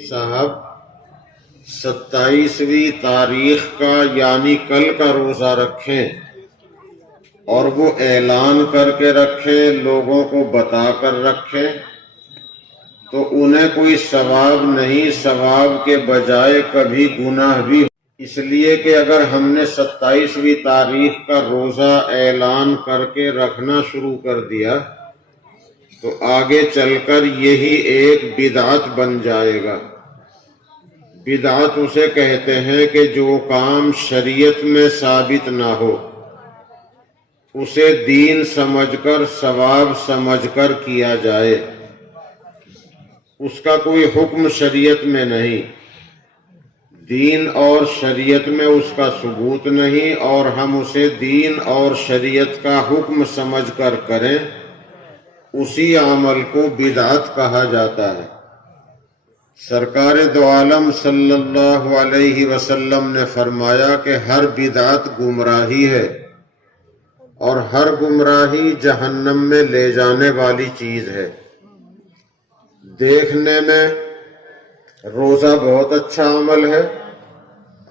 صاحب 27ویں تاریخ کا یعنی کل کا روزہ رکھیں اور وہ اعلان کر کے رکھیں، لوگوں کو بتا کر رکھیں تو انہیں کوئی ثواب نہیں، ثواب کے بجائے کبھی گناہ بھی ہو۔ اس لیے کہ اگر ہم نے 27ویں تاریخ کا روزہ اعلان کر کے رکھنا شروع کر دیا تو آگے چل کر یہی ایک بدعت بن جائے گا۔ بدعت اسے کہتے ہیں کہ جو کام شریعت میں ثابت نہ ہو اسے دین سمجھ کر، ثواب سمجھ کر کیا جائے، اس کا کوئی حکم شریعت میں نہیں، دین اور شریعت میں اس کا ثبوت نہیں، اور ہم اسے دین اور شریعت کا حکم سمجھ کر کریں، اسی عمل کو بدعت کہا جاتا ہے۔ سرکار دو عالم صلی اللہ علیہ وسلم نے فرمایا کہ ہر بدعت گمراہی ہے اور ہر گمراہی جہنم میں لے جانے والی چیز ہے۔ دیکھنے میں روزہ بہت اچھا عمل ہے،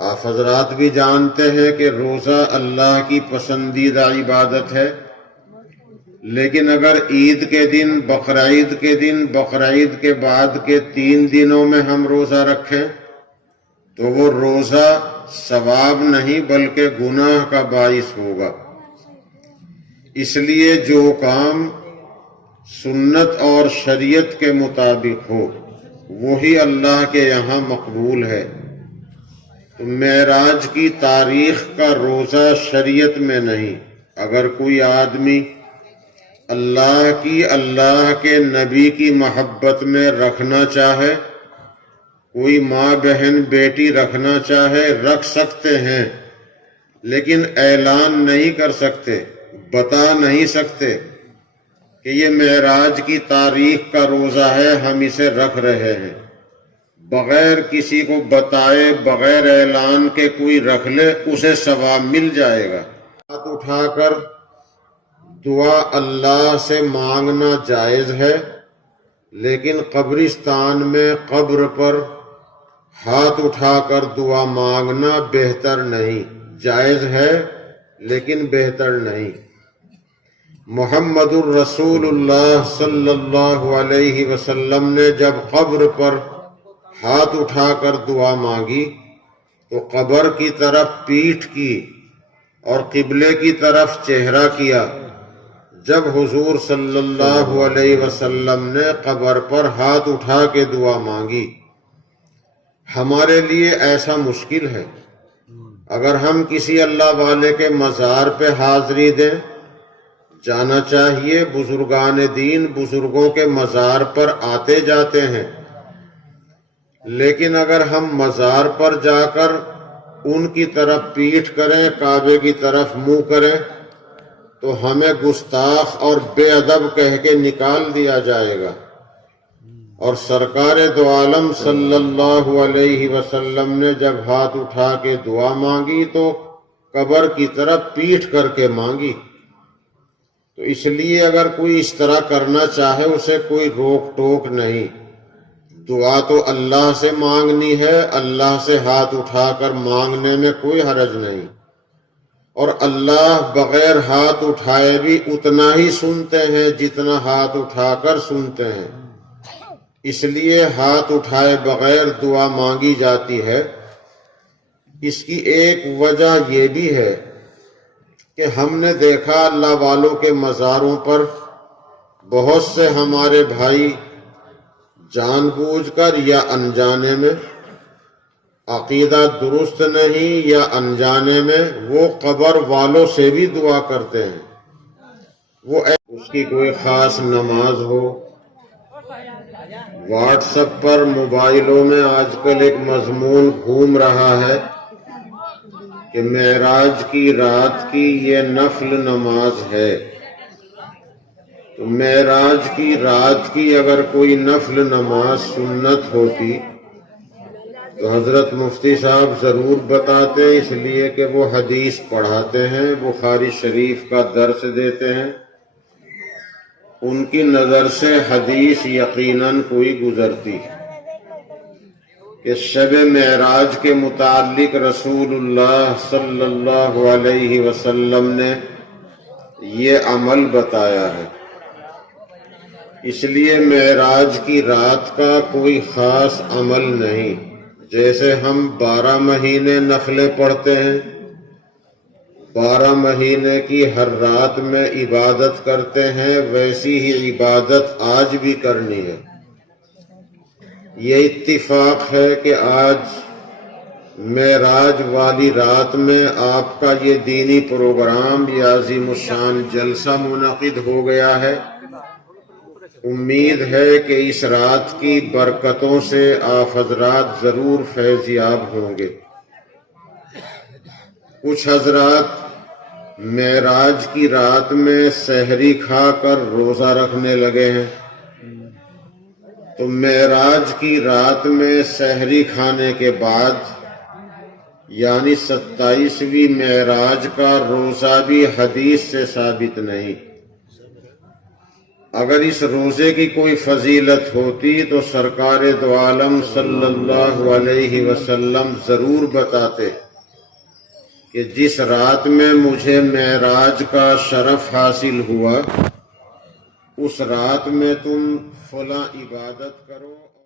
آپ حضرات بھی جانتے ہیں کہ روزہ اللہ کی پسندیدہ عبادت ہے، لیکن اگر عید کے دن، بقرعید کے دن، بقرعید کے بعد کے 3 دنوں میں ہم روزہ رکھیں تو وہ روزہ ثواب نہیں بلکہ گناہ کا باعث ہوگا۔ اس لیے جو کام سنت اور شریعت کے مطابق ہو وہی اللہ کے یہاں مقبول ہے۔ تو معراج کی تاریخ کا روزہ شریعت میں نہیں، اگر کوئی آدمی اللہ کے نبی کی محبت میں رکھنا چاہے، کوئی ماں بہن بیٹی رکھنا چاہے، رکھ سکتے ہیں، لیکن اعلان نہیں کر سکتے، بتا نہیں سکتے کہ یہ معراج کی تاریخ کا روزہ ہے، ہم اسے رکھ رہے ہیں۔ بغیر کسی کو بتائے، بغیر اعلان کے کوئی رکھ لے، اسے ثواب مل جائے گا۔ ہاتھ اٹھا کر دعا اللہ سے مانگنا جائز ہے، لیکن قبرستان میں قبر پر ہاتھ اٹھا کر دعا مانگنا بہتر نہیں، جائز ہے لیکن بہتر نہیں۔ محمد الرسول اللہ صلی اللہ علیہ وسلم نے جب قبر پر ہاتھ اٹھا کر دعا مانگی تو قبر کی طرف پیٹھ کی اور قبلے کی طرف چہرہ کیا۔ جب حضور صلی اللہ علیہ وسلم نے قبر پر ہاتھ اٹھا کے دعا مانگی، ہمارے لیے ایسا مشکل ہے۔ اگر ہم کسی اللہ والے کے مزار پہ حاضری دیں، جانا چاہیے، بزرگان دین بزرگوں کے مزار پر آتے جاتے ہیں، لیکن اگر ہم مزار پر جا کر ان کی طرف پیٹھ کریں، کعبے کی طرف منہ کریں تو ہمیں گستاخ اور بے ادب کہہ کے نکال دیا جائے گا۔ اور سرکار دو عالم صلی اللہ علیہ وسلم نے جب ہاتھ اٹھا کے دعا مانگی تو قبر کی طرف پیٹھ کر کے مانگی۔ تو اس لیے اگر کوئی اس طرح کرنا چاہے اسے کوئی روک ٹوک نہیں، دعا تو اللہ سے مانگنی ہے، اللہ سے ہاتھ اٹھا کر مانگنے میں کوئی حرج نہیں، اور اللہ بغیر ہاتھ اٹھائے بھی اتنا ہی سنتے ہیں جتنا ہاتھ اٹھا کر سنتے ہیں۔ اس لیے ہاتھ اٹھائے بغیر دعا مانگی جاتی ہے۔ اس کی ایک وجہ یہ بھی ہے کہ ہم نے دیکھا اللہ والوں کے مزاروں پر بہت سے ہمارے بھائی جان بوجھ کر یا انجانے میں، عقیدہ درست نہیں یا انجانے میں، وہ قبر والوں سے بھی دعا کرتے ہیں۔ وہ اس کی کوئی خاص نماز ہو، واٹس ایپ پر موبائلوں میں آج کل ایک مضمون گھوم رہا ہے کہ معراج کی رات کی یہ نفل نماز ہے۔ تو معراج کی رات کی اگر کوئی نفل نماز سنت ہوتی تو حضرت مفتی صاحب ضرور بتاتے، اس لیے کہ وہ حدیث پڑھاتے ہیں، بخاری شریف کا درس دیتے ہیں، ان کی نظر سے حدیث یقیناً کوئی گزرتی۔ کہ شب معراج کے متعلق رسول اللہ صلی اللہ علیہ وسلم نے یہ عمل بتایا ہے۔ اس لیے معراج کی رات کا کوئی خاص عمل نہیں۔ جیسے ہم 12 مہینے نفلیں پڑھتے ہیں، 12 مہینے کی ہر رات میں عبادت کرتے ہیں، ویسی ہی عبادت آج بھی کرنی ہے۔ یہ اتفاق ہے کہ آج معراج والی رات میں آپ کا یہ دینی پروگرام، یہ عظیم الشان جلسہ منعقد ہو گیا ہے۔ امید ہے کہ اس رات کی برکتوں سے آپ حضرات ضرور فیض یاب ہوں گے۔ کچھ حضرات معراج کی رات میں سحری کھا کر روزہ رکھنے لگے ہیں، تو معراج کی رات میں سحری کھانے کے بعد یعنی 27ویں معراج کا روزہ بھی حدیث سے ثابت نہیں۔ اگر اس روزے کی کوئی فضیلت ہوتی تو سرکار دو عالم صلی اللہ علیہ وسلم ضرور بتاتے کہ جس رات میں مجھے معراج کا شرف حاصل ہوا، اس رات میں تم فلاں عبادت کرو۔